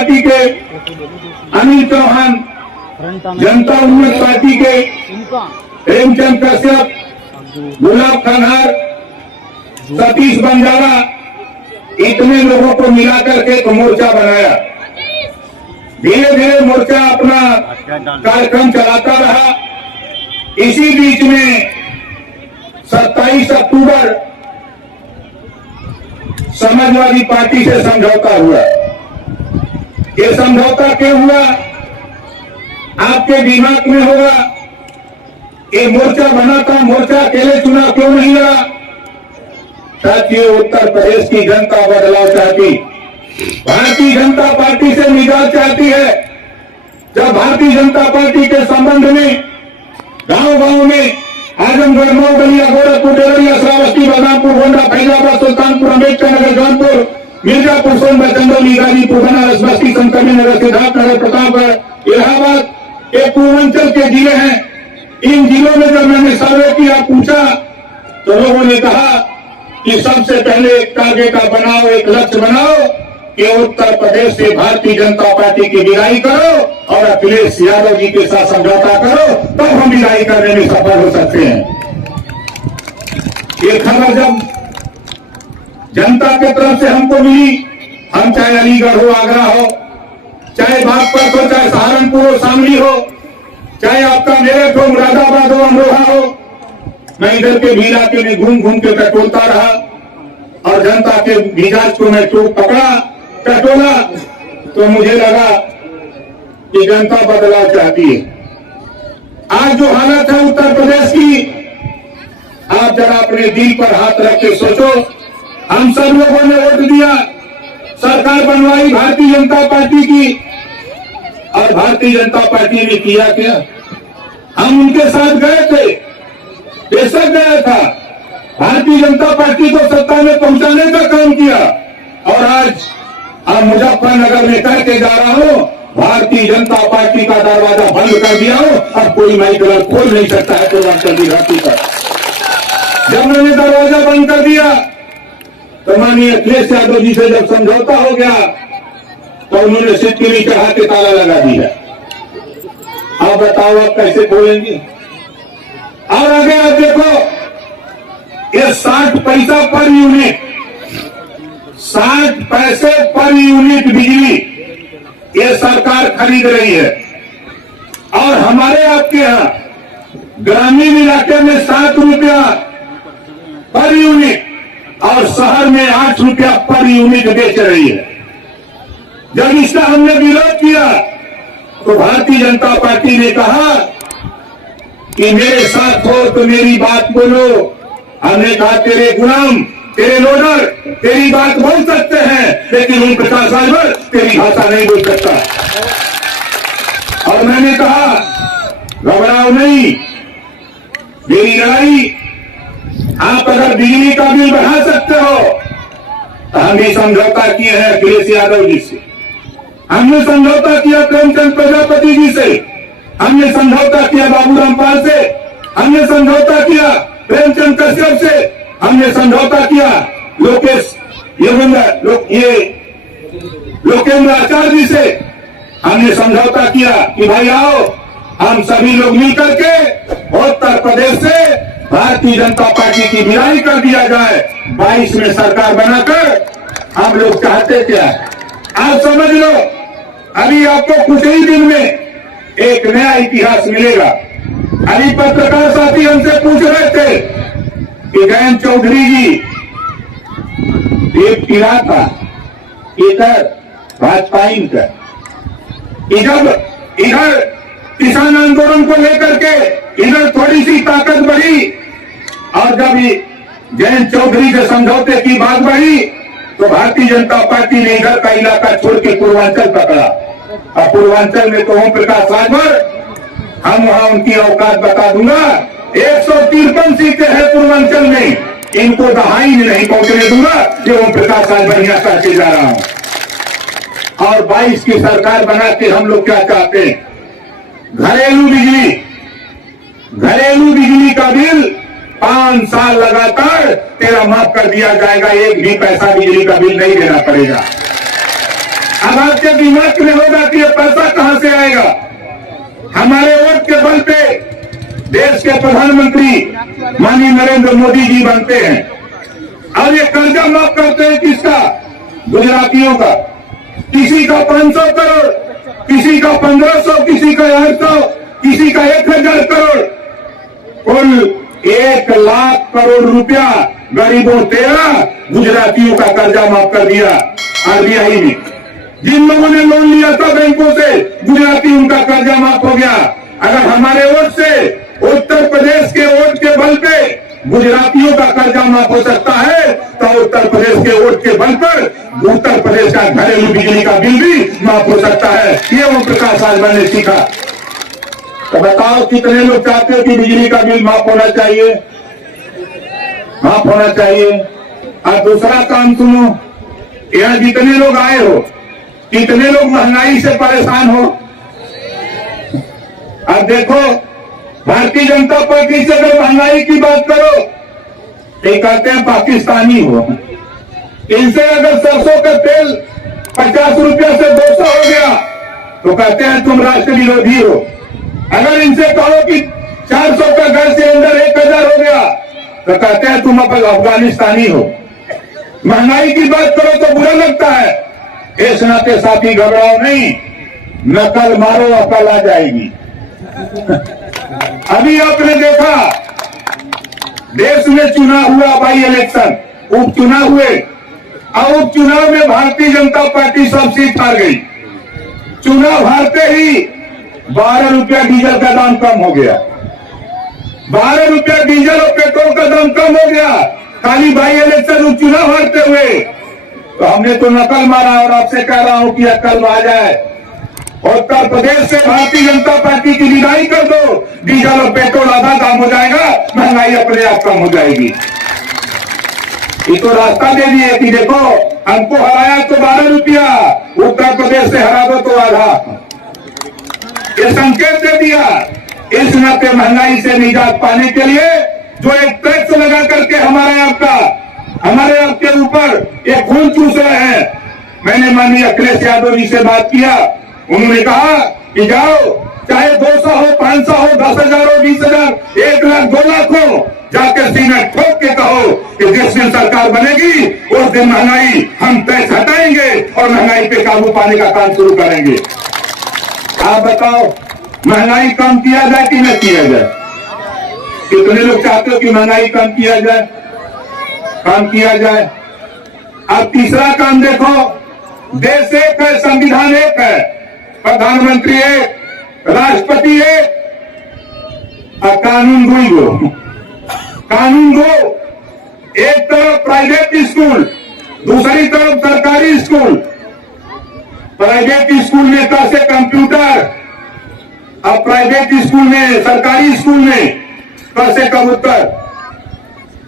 Party के अनिल चौहान, जनता उन्नत party के प्रेमचंद कश्यप, गुलाब खनहर, सतीश बंजारा, इतने लोगों को मिलाकर के एक मोर्चा बनाया। धीरे धीरे मोर्चा अपना कार्यक्रम चलाता रहा। इसी बीच में 27 अक्टूबर समाजवादी पार्टी से समझौता हुआ। ये समझौता क्यों हुआ, आपके दिमाग में होगा। ये मोर्चा बना था, मोर्चा अकेले चुनाव क्यों नहीं लड़ा? साथियों, उत्तर प्रदेश की जनता बदलाव चाहती, भारतीय जनता पार्टी से निजात चाहती है। जब भारतीय जनता पार्टी के संबंध में गांव गांव में आजमगढ़, मऊ, बलिया, गोरखपुर, देवरिया, श्रावस्ती, बलरामपुर, गोंडा, फैजाबाद, सुल्तानपुर, अम्बेडकर नगर, जौनपुर, मिर्जापुर, सोनभद्र, चंदौली, गाजीपुर, बनारस, बस्ती, संतकबीर नगर, सिद्धार्थनगर, प्रतापगढ़, इलाहाबाद, ये पूर्वांचल के जिले हैं। इन जिलों में जब मैंने सर्वे किया, पूछा, तो लोगों ने कहा कि सबसे पहले एक टारगेट का बनाओ, एक लक्ष्य बनाओ कि उत्तर प्रदेश से भारतीय जनता पार्टी की विदाई करो और अखिलेश यादव जी के साथ समझौता करो, तब हम विदाई करने में सफल हो सकते हैं। ये खबर जब जनता के तरफ से हमको मिली, हम चाहे अलीगढ़ हो, आगरा हो, चाहे बागपत हो, चाहे सहारनपुर हो, शामली हो, चाहे आपका मेरठ हो, मुरादाबाद हो, अमरोहा हो, मैं इधर के भी इलाके में घूम घूम के टटोलता रहा और जनता के मिजाज को मैं टटोला, तो मुझे लगा कि जनता बदलाव चाहती है। आज जो हालत है उत्तर प्रदेश की, आप जरा अपने दिल पर हाथ रख के सोचो। हम सब लोगों ने वोट दिया, सरकार बनवाई भारतीय जनता पार्टी की, और भारतीय जनता पार्टी ने किया क्या? हम उनके साथ गए थे, बेशक गया था। भारतीय जनता पार्टी को सत्ता में पहुंचाने का काम किया, और आज मुजफ्फरनगर में कह के जा रहा हूं, भारतीय जनता पार्टी का दरवाजा बंद कर दिया हो, अब कोई माइकल खोल नहीं सकता है पूर्वांचल की धरती पर। जब मैंने दरवाजा बंद कर दिया, तो माननीय अखिलेश यादव जी से जब समझौता हो गया, तो उन्होंने सिक्किमी चढ़ा के ताला लगा दिया। अब बताओ आप कैसे खोलेंगे? और आगे आप देखो, ये 60 पैसा पर यूनिट, 60 पैसे पर यूनिट बिजली ये सरकार खरीद रही है। और हमारे आपके यहां ग्रामीण इलाके में 7 रुपया पर यूनिट और शहर में 8 रुपया पर यूनिट बेच रही है। जब इसका हमने विरोध किया, तो भारतीय जनता पार्टी ने कहा कि मेरे साथ हो तो मेरी बात बोलो। हमने कहा तेरे गुलाम, तेरे लोडर तेरी बात बोल सकते हैं, लेकिन ओम प्रकाश राजभर तेरी भाषा नहीं बोल सकता। और मैंने कहा घबराओ नहीं, मेरी लड़ाई, आप अगर बिजली का बिल बढ़ा सकते हो तो हम भी समझौता किए हैं अखिलेश यादव जी से, हमने समझौता किया प्रेमचंद प्रजापति जी से, हमने समझौता किया बाबूराम पाल से, हमने समझौता किया प्रेमचंद कश्यप से, हमने समझौता किया लोकेंद्र आचार्य जी से, हमने समझौता किया कि भाई आओ हम सभी लोग मिलकर के उत्तर प्रदेश से भारतीय जनता पार्टी की विदाई कर दिया जाए। 22 में सरकार बनाकर हम लोग चाहते क्या? आप समझ लो, अभी आपको कुछ ही दिन में एक नया इतिहास मिलेगा। अभी पत्रकार साथी हमसे पूछ रहे थे कि जयंत चौधरी जी एक पिरा था, इधर भाजपाइन का, इधर किसान आंदोलन को लेकर के इधर थोड़ी सी ताकत बढ़ी, और जब जयंत चौधरी के समझौते की बात बढ़ी तो भारतीय जनता पार्टी ने इधर का इलाका छोड़ के पूर्वांचल पकड़ा। और पूर्वांचल में तो ओम प्रकाश राजभर, हम वहां उनकी औकात बता दूंगा। 153 सीटें हैं पूर्वांचल में, इनको दहाई नहीं पहुंचने दूंगा जो ओम प्रकाश राजभर यहां करके जा रहा हूं। और 22 की सरकार बना के हम लोग क्या चाहते हैं? घरेलू बिजली का बिल 5 साल लगातार तेरा माफ कर दिया जाएगा, एक भी पैसा बिजली का बिल नहीं देना पड़ेगा। अब आपके दिमाग में होगा कि ये पैसा कहां से आएगा। हमारे वोट के बल पे देश के प्रधानमंत्री माननीय नरेंद्र मोदी जी बनते हैं और ये कर्जा माफ करते हैं किसका, गुजरातियों का। किसी का 500 करोड़, किसी का 1500, किसी का 800, किसी का 1000 करोड़, कुल 1 लाख करोड़ रुपया गरीबों तेरा गुजरातियों का कर्जा माफ कर दिया आरबीआई ने। जिन लोगों ने लोन लिया था बैंकों से, गुजराती उनका कर्जा माफ हो गया। अगर हमारे वोट से, उत्तर प्रदेश के वोट के बल पे गुजरातियों का कर्जा माफ हो सकता है, तो उत्तर प्रदेश के वोट के बल पर उत्तर प्रदेश का घरेलू बिजली का बिल भी माफ हो सकता है। ये ओम प्रकाश राजभर ने सीखा। तो बताओ कितने लोग चाहते हो कि बिजली का बिल माफ होना चाहिए, माफ होना चाहिए। और दूसरा काम सुनो, यहाँ जितने लोग आए हो, कितने लोग महंगाई से परेशान हो। अब देखो, भारतीय जनता पार्टी से अगर महंगाई की बात करो तो कहते हैं पाकिस्तानी हो। इनसे अगर सरसों का तेल 50 रुपया से 200 हो गया तो कहते हैं तुम राष्ट्र विरोधी हो। अगर इनसे कहो कि 400 का गैस सिलेंडर 1000 हो गया तो कहते हैं तुम अफगानिस्तानी हो। महंगाई की बात करो तो बुरा लगता है। इस नाते साथी घबराओ नहीं, नकल मारो अकल आ जाएगी। अभी आपने देखा देश में चुनाव हुआ, बाई इलेक्शन, उपचुनाव हुए और उपचुनाव में भारतीय जनता पार्टी सब सीट हार गई। चुनाव हारते ही 12 रुपया डीजल का दाम कम हो गया। 12 रुपया डीजल और पेट्रोल का दाम कम हो गया, खाली बाई इलेक्शन उपचुनाव हारते हुए। तो हमने तो नकल मारा और आपसे कह रहा हूं कि अकल आ जाए। उत्तर प्रदेश से भारतीय जनता पार्टी की विदाई कर दो, डीजल और पेट्रोल आधा दाम हो जाएगा, महंगाई अपने आप कम हो जाएगी। ये तो रास्ता दे दिए कि देखो हमको हराया तो 12 रुपया, उत्तर प्रदेश से हरा दो तो आधा। ये संकेत दे दिया। इस नाते महंगाई से निजात पाने के लिए जो एक टैक्स लगा करके हमारे आपके ऊपर ये खून चूस रहे हैं। मैंने माननीय अखिलेश यादव जी से बात किया, उन्होंने कहा कि जाओ, चाहे 200 हो, 500 हो, 10,000 हो, 20,000, 1 लाख, 2 लाख हो, जाकर सीना ठोक के कहो कि जिस दिन सरकार बनेगी उस दिन महंगाई हम टैक्स हटाएंगे और महंगाई पे काबू पाने का काम शुरू करेंगे। आप बताओ महंगाई कम किया जाए कि न किया जाए? कितने लोग चाहते हो कि महंगाई कम किया जाए? काम किया जाए। अब तीसरा काम देखो, देश एक है, संविधान एक है, प्रधानमंत्री एक, राष्ट्रपति एक और कानून दो। कानून दो, एक तरफ प्राइवेट स्कूल, दूसरी तरफ सरकारी स्कूल। प्राइवेट स्कूल में कैसे कंप्यूटर और प्राइवेट स्कूल में, सरकारी स्कूल में कैसे कबूतर,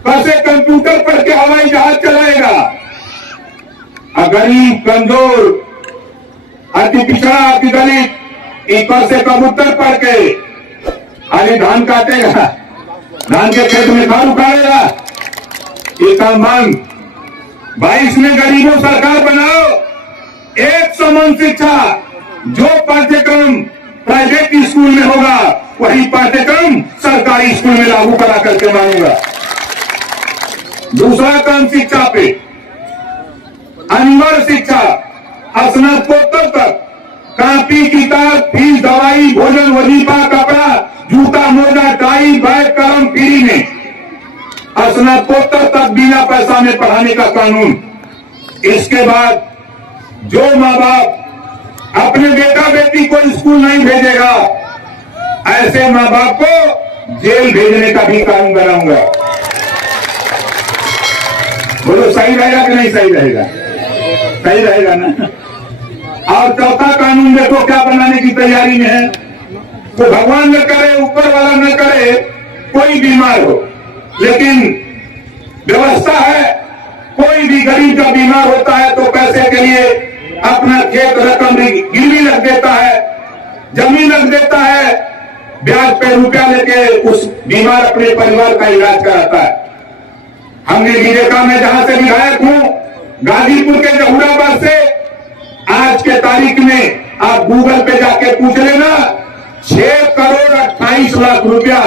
कैसे कंप्यूटर पढ़ के हवाई जहाज चलाएगा। गरीब, कमजोर, अति पिछड़ा, अति दलित एक से कबूतर पढ़ के आगे धान काटेगा, धान के खेत में खाद उखाड़ेगा। ये काम बंद। 22 में गरीबों सरकार बनाओ, एक समान शिक्षा। जो पाठ्यक्रम प्राइवेट स्कूल में होगा वही पाठ्यक्रम सरकारी स्कूल में लागू करा करके मांगूंगा। दूसरा काम शिक्षा पे, अनिवार्य शिक्षा, स्नातकोत्तर तक, कापी, किताब, फीस, दवाई, भोजन, वजीफा, कपड़ा, जूता, मोजा, टाई, बैग, कलम फ्री में, स्नातकोत्तर तक बिना पैसा में पढ़ाने का कानून। इसके बाद जो माँ बाप अपने बेटा बेटी को स्कूल नहीं भेजेगा, ऐसे माँ बाप को जेल भेजने का भी कानून बनाऊंगा। बोलो सही रहेगा कि नहीं सही रहेगा? सही रहेगा ना। और चौथा कानून देखो क्या बनाने की तैयारी में है। तो भगवान न करे, ऊपर वाला न करे, कोई बीमार हो, लेकिन व्यवस्था है, कोई भी गरीब का बीमार होता है तो पैसे के लिए अपना खेत रकम गिरवी रख देता है, जमीन रख देता है, ब्याज पे रुपया लेके उस बीमार अपने परिवार का इलाज कराता है। हमने भी देखा, मैं जहां से विधायक हूं, गाजीपुर के जहूराबाद से आज के तारीख में आप गूगल पे जाके पूछ लेना, 6 करोड़ 28 लाख रुपया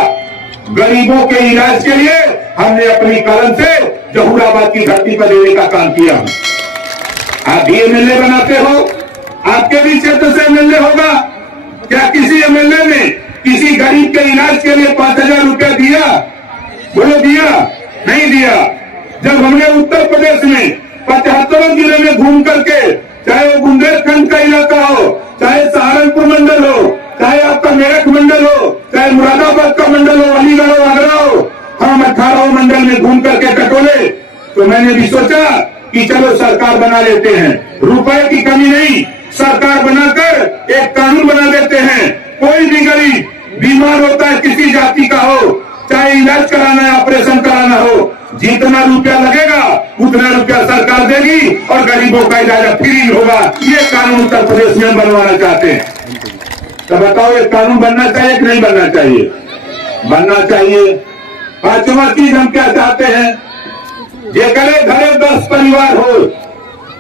गरीबों के इलाज के लिए हमने अपनी कलम से जहूराबाद की धरती पर देने का काम किया। आप भी एमएलए बनाते हो, आपके भी क्षेत्र से एमएलए होगा। क्या किसी एमएलए ने किसी गरीब के इलाज के लिए 5,000 रुपया दिया? बोलो दिया? नहीं दिया। जब हमने उत्तर प्रदेश में 75 जिले में घूम करके, चाहे वो बुंदेलखंड का इलाका हो, चाहे सहारनपुर मंडल हो, चाहे आपका मेरठ मंडल हो, चाहे मुरादाबाद का मंडल हो, अलीगढ़ हो, आगरा हो, हम 18 मंडल में घूम करके टटोले, तो मैंने भी सोचा कि चलो सरकार बना लेते हैं। रुपए की कमी नहीं, सरकार बनाकर एक कानून बना देते हैं। कोई भी गरीब बीमार होता है, किसी जाति का हो, चाहे इलाज कराना है, ऑपरेशन कराना हो, जितना रुपया लगेगा उतना रुपया सरकार देगी और गरीबों का इलाज फ्री होगा। ये कानून उत्तर प्रदेश में बनवाना चाहते हैं। तो बताओ, ये कानून बनना चाहिए कि नहीं बनना चाहिए? बनना चाहिए। पांचवा चीज हम क्या चाहते हैं, जे करे घरे 10 परिवार हो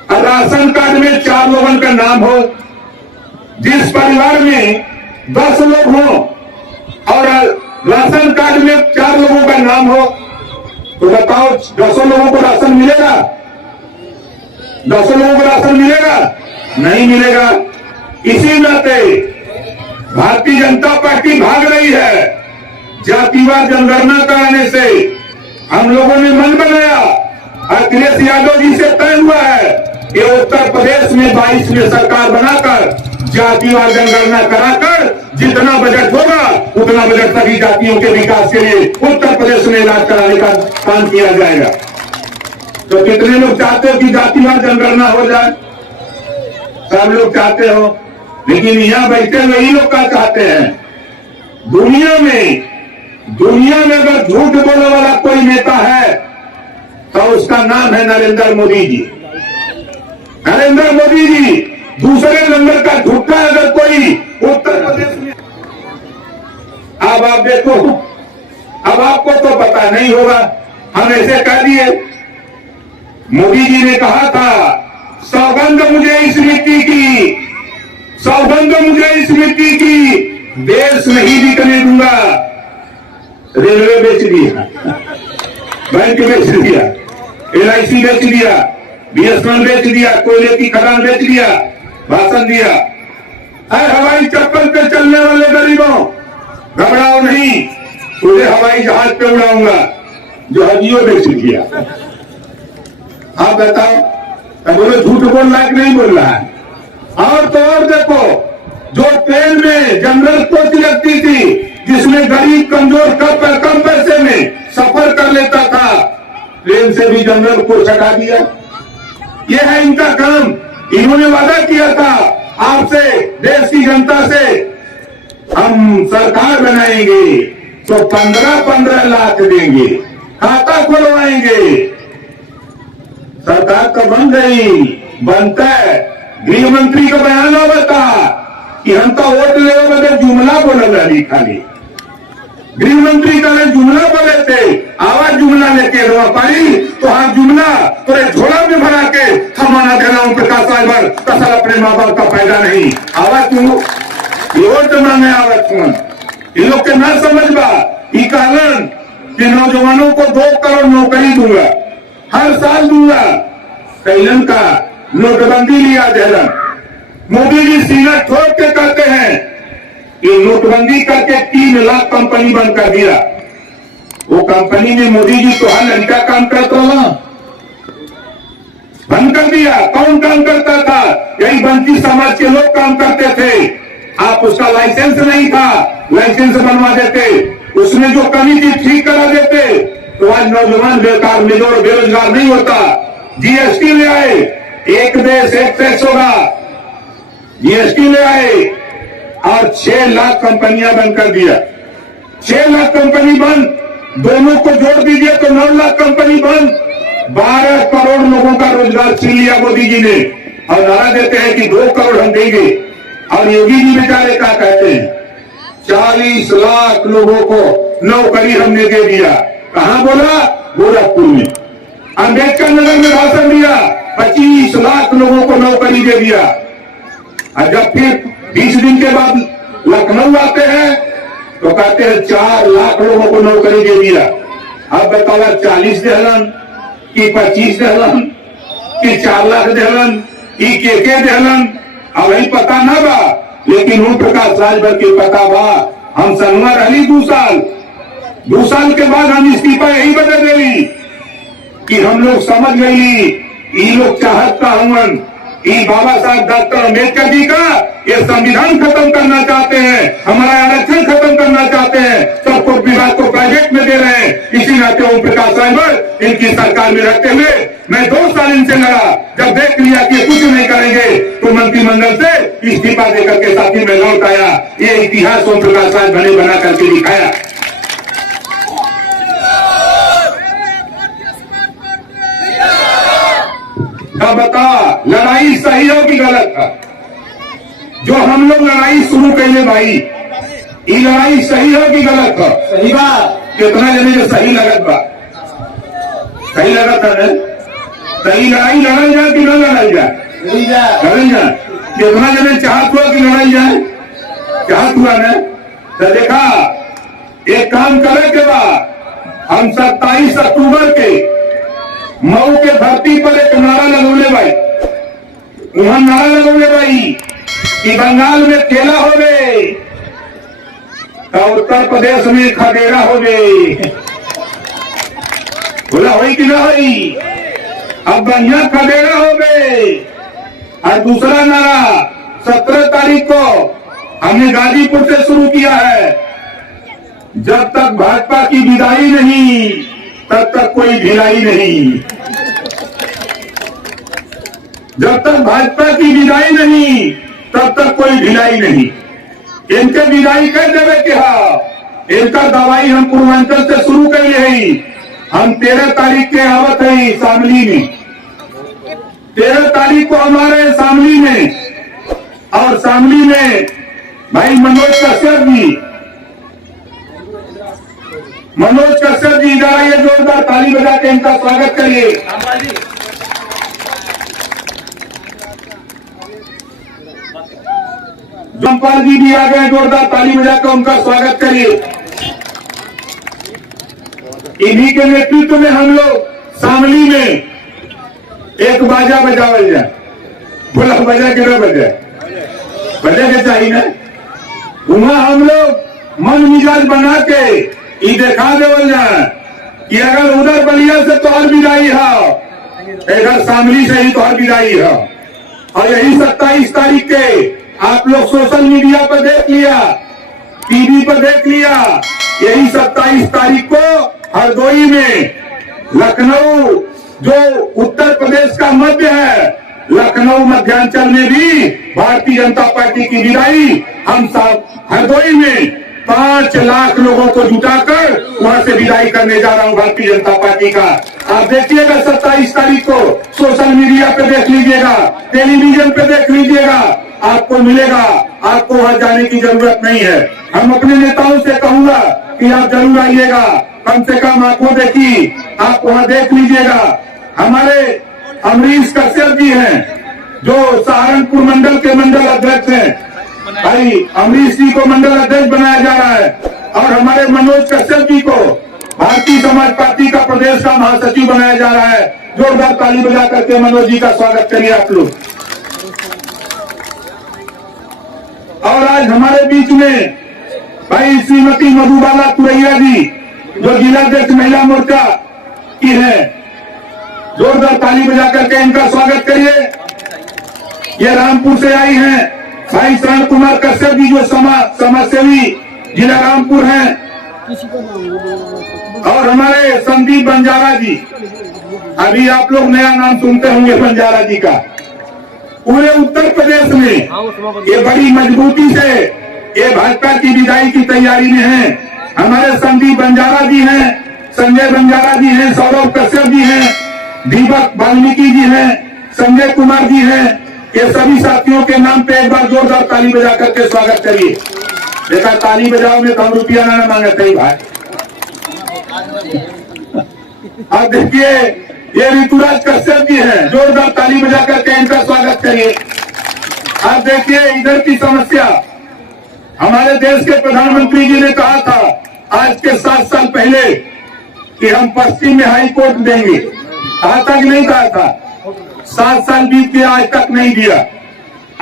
और राशन कार्ड में 4 लोगों का नाम हो। जिस परिवार में 10 लोग हो और राशन कार्ड में 4 लोगों का नाम हो, तो बताओ 10 लोगों को राशन मिलेगा? 10 लोगों को राशन मिलेगा? नहीं मिलेगा। इसी नाते भारतीय जनता पार्टी भाग रही है। जातिवार जनगणना कराने से हम लोगों ने मन बनाया, अखिलेश यादव जी से तय हुआ है कि उत्तर प्रदेश में 22 में सरकार बनाकर जातिवार जनगणना कराकर जितना बजट होगा उतना बजट सभी जातियों के विकास के लिए उत्तर प्रदेश में इलाज कराने का काम किया जाएगा। तो कितने लोग चाहते हो कि जातिवार जनगणना हो जाए? सब लोग चाहते हो, लेकिन यहाँ बैठे हुए ही लोग क्या चाहते हैं? दुनिया में अगर झूठ बोलने वाला कोई नेता है तो उसका नाम है नरेंद्र मोदी जी। नरेंद्र मोदी जी दूसरे नंबर का झूठा अगर कोई उत्तर प्रदेश में। अब आप देखो, अब आपको तो पता नहीं होगा, हम ऐसे कह दिए। मोदी जी ने कहा था, सौगंध मुझे इस मिट्टी की, सौगंध मुझे इस मिट्टी की, देश नहीं बिकने दूंगा। रेलवे बेच दिया, बैंक बेच दिया, LIC बेच दिया, BSNL बेच दिया, कोयले की खदान बेच दिया, भाषण दिया। अरे हवाई चप्पल पे चलने वाले गरीबों, घबराओ नहीं, तुझे हवाई जहाज पे उड़ाऊंगा, जो हजियो बेच दिया। आप बताओ, तब बोलो झूठ बोल रहा है कि नहीं बोल रहा है? और तो और देखो, जो ट्रेन में जनरल कोच लगती थी, जिसमें गरीब कमजोर कम पैसे में सफर कर लेता था, ट्रेन से भी जनरल कोच हटा दिया। यह है इनका काम। इन्होंने वादा किया था आपसे, देश की जनता से, हम सरकार बनाएंगे तो 15-15 लाख देंगे, खाता खुलवाएंगे। सरकार तो बन गई, बनता है। गृह मंत्री का बयान बता कि हम तो वोट ले बदल जुमला बोल रही खाली। गृह मंत्री का जुमला बोले थे, आवाज जुमला लेके रोआ पाई तो हाँ जुमला पूरे झोला में भरा के हम आना देना उन प्रकाश साइबर कसल अपने माँ बाप का फायदा नहीं। आवाज तू वोट मांगे, आवाज सुन। इन लोग के ना समझ बा कारण कि नौजवानों को 2 करोड़ नौकरी दूंगा, हर साल दूंगा। कैलन का नोटबंदी लिया जहलन, मोदी जी सीना ठोक के कहते हैं कि नोटबंदी करके 3 लाख कंपनी बंद कर दिया। वो कंपनी में मोदी जी तो हर घंटा काम करता रहा, बंद कर दिया। कौन काम करता था? यही बंकी समाज के लोग काम करते थे। आप उसका लाइसेंस नहीं था, लाइसेंस बनवा देते, उसमें जो कमी थी ठीक करा देते, तो आज नौजवान बेकार बेरोजगार नहीं होता। GST ले आए, एक देश एक टैक्स होगा, GST ले आए और 6 लाख कंपनियां बंद कर दिया। 6 लाख कंपनी बंद, दोनों को जोड़ दीजिए तो 9 लाख कंपनी बंद। 12 करोड़ लोगों का रोजगार छीन लिया मोदी जी ने, और नारा देते हैं कि 2 करोड़ हम देंगे। और योगी जी बेचारे क्या कहते हैं, 40 लाख लोगों को नौकरी हमने दे दिया। कहां बोला? गोरखपुर में। अम्बेडकर नगर में भाषण दिया, 25 लाख लोगों को नौकरी दे दिया। और जब फिर 20 दिन के बाद लखनऊ आते हैं तो कहते हैं 4 लाख लोगों को नौकरी दे दिया। अब बतावा 40 दहलन कि 25 दहलन कि 4 लाख दहलन कि के दहलन, अब वही पता ना बा। लेकिन ओम प्रकाश राजभर के पता बा। हम सनवा रही 2 साल के बाद हम इस्तीफा यही बदल देली कि हम लोग समझ गई ये लोग चाहत का हुन ई बाबा साहब डॉक्टर अम्बेडकर जी का ये संविधान खत्म करना चाहते हैं, हमारा आरक्षण खत्म करना चाहते हैं, सबको विभाग को प्राइवेट में दे रहे हैं। इसी नाते ओम प्रकाश राजभर इनकी सरकार में रहते हुए मैं 2 साल इनसे लड़ा। जब देख लिया कि कुछ नहीं करेंगे तो मंत्रिमंडल से इस्तीफा देकर के साथी में लौट आया। ये इतिहास ओम प्रकाश राजभर ने बना करके दिखाया। अब बता लड़ाई सही हो कि गलत था? जो हम लोग लड़ाई शुरू कैले भाई, ये लड़ाई सही हो कि गलत था? सही बात। कितना जने जो सही लगत बा? सही लगत था ना? सही लड़ाई लड़ल जाए कि न लड़ल जाए? लड़ल जाए। कितना जने चाहत हुआ कि लड़ाई जाए? चाहत हुआ ना? तो देखा एक काम करे के बाद हम 27 अक्टूबर के मऊ के धरती पर एक नारा लगौले भाई, वहां नारा लगौले भाई कि बंगाल में केला हो गए तो उत्तर प्रदेश में खदेरा हो गए। बोला होई कि ना होई? अब बढ़िया खदेरा हो गए। और दूसरा नारा 17 तारीख को हमने गाजीपुर से शुरू किया है, जब तक भाजपा की विदाई नहीं तब तक कोई ढिलाई नहीं। जब तक भाजपा की विदाई नहीं तब तक कोई ढिलाई नहीं। इनके विदाई कर देवे के इनका दवाई हम पूर्वांचल से शुरू कर ले। हम 13 तारीख के आवत है शामली में, 13 तारीख को हमारे शामली में, और शामली में भाई मनोज कश्यप जी जा रही है। जोरदार ताली बजा के इनका स्वागत करिए। जमपाल जी भी आ गए, जोरदार ताली बजा के उनका स्वागत करिए। इन्हीं के नेतृत्व में हम लोग शामली में एक बाजा बजावल जाए। बोला बजा के ना बजा के चाहिए ना। वहां हम लोग मन मिजाज बना के ये देखा देवल जाए कि अगर उधर बलिया से तोहर विदाई है, इधर शामली से ही तोहर विदाई है। और यही 27 तारीख के आप लोग सोशल मीडिया पर देख लिया, टीवी पर देख लिया। यही 27 तारीख को हरदोई में, लखनऊ जो उत्तर प्रदेश का मध्य है, लखनऊ मध्यांचल में भी भारतीय जनता पार्टी की विदाई हम सब हरदोई में 5 लाख लोगों को जुटाकर वहां से विदाई करने जा रहा हूं भारतीय जनता पार्टी का। आप देखिएगा 27 तारीख को सोशल मीडिया पे देख लीजिएगा, टेलीविजन पे देख लीजिएगा, आपको मिलेगा। आपको वहां जाने की जरूरत नहीं है। हम अपने नेताओं से कहूंगा कि आप जरूर आइएगा, कम से कम आंखों देखी आप वहां देख लीजिएगा। हमारे अमरीश कश्यप जी हैं जो सहारनपुर मंडल के मंडल अध्यक्ष हैं, भाई अमरीश जी को मंडल अध्यक्ष बनाया जा रहा है। और हमारे मनोज कश्यप जी को भारतीय समाज पार्टी का प्रदेश का महासचिव बनाया जा रहा है। जोरदार ताली बजा करके मनोज जी का स्वागत करिए आप लोग। और आज हमारे बीच में भाई श्रीमती मधुबाला तुरैया जी जो जिलाध्यक्ष महिला मोर्चा की है, जोरदार ताली बजा करके इनका स्वागत करिए। ये रामपुर से आई हैं भाई शरण कुमार कश्यप जी जो समाजसेवी जिला रामपुर हैं। और हमारे संदीप बंजारा जी, अभी आप लोग नया नाम सुनते होंगे बंजारा जी का। पूरे उत्तर प्रदेश में ये बड़ी मजबूती से ये भाजपा की विदाई की तैयारी में है। हमारे संदीप बंजारा जी हैं, संजय बंजारा जी हैं, सौरभ कश्यप जी हैं, दीपक वाल्मीकि जी हैं, संजय कुमार जी हैं। ये सभी साथियों के नाम पे एक बार जोरदार ताली बजा करके स्वागत करिए। देखा ताली बजाओ में तो हम रुपया ना मांगते ही भाई। अब देखिए ये ऋतुराज कश्यप जी हैं, जोरदार ताली बजा करके इनका स्वागत करिए। आप देखिए इधर की समस्या, हमारे देश के प्रधानमंत्री जी ने कहा था आज के 7 साल पहले कि हम पश्चिम में हाई कोर्ट देंगे, कहा था कि नहीं कहा था? 7 साल बीत गया, आज तक नहीं दिया।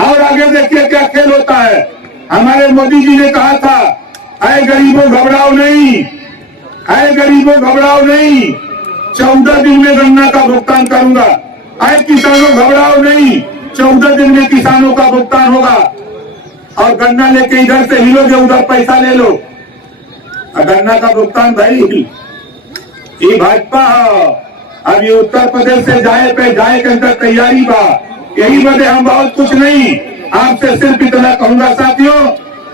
और आगे देखिए क्या खेल होता है। हमारे मोदी जी ने कहा था, अरे गरीबों घबराओ नहीं, अरे गरीबों घबराओ नहीं, 14 दिन में गन्ना का भुगतान करूंगा। अरे किसानों घबराओ नहीं, 14 दिन में किसानों का भुगतान होगा। और गन्ना लेके इधर से हिलोगे, उधर पैसा ले लो। गन्ना का भुगतान भाई ये भाजपा अभी उत्तर प्रदेश से जाए के अंदर तैयारी बा। यही वजह हम बहुत कुछ नहीं, आपसे सिर्फ इतना कहूंगा साथियों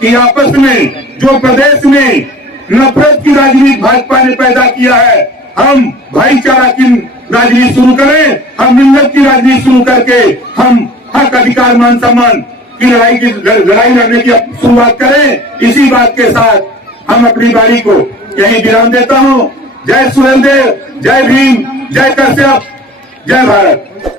कि आपस में जो प्रदेश में नफरत की राजनीति भाजपा ने पैदा किया है, हम भाईचारा की राजनीति शुरू करें, हम मिल्लत की राजनीति शुरू करके हम हक अधिकार मान सम्मान की लड़ाई लड़ने की शुरुआत करें। इसी बात के साथ हम अपनी बारी को यहीं विराम देता हूं। जय सुहेलदेव, जय भीम, जय कश्यप, जय भारत।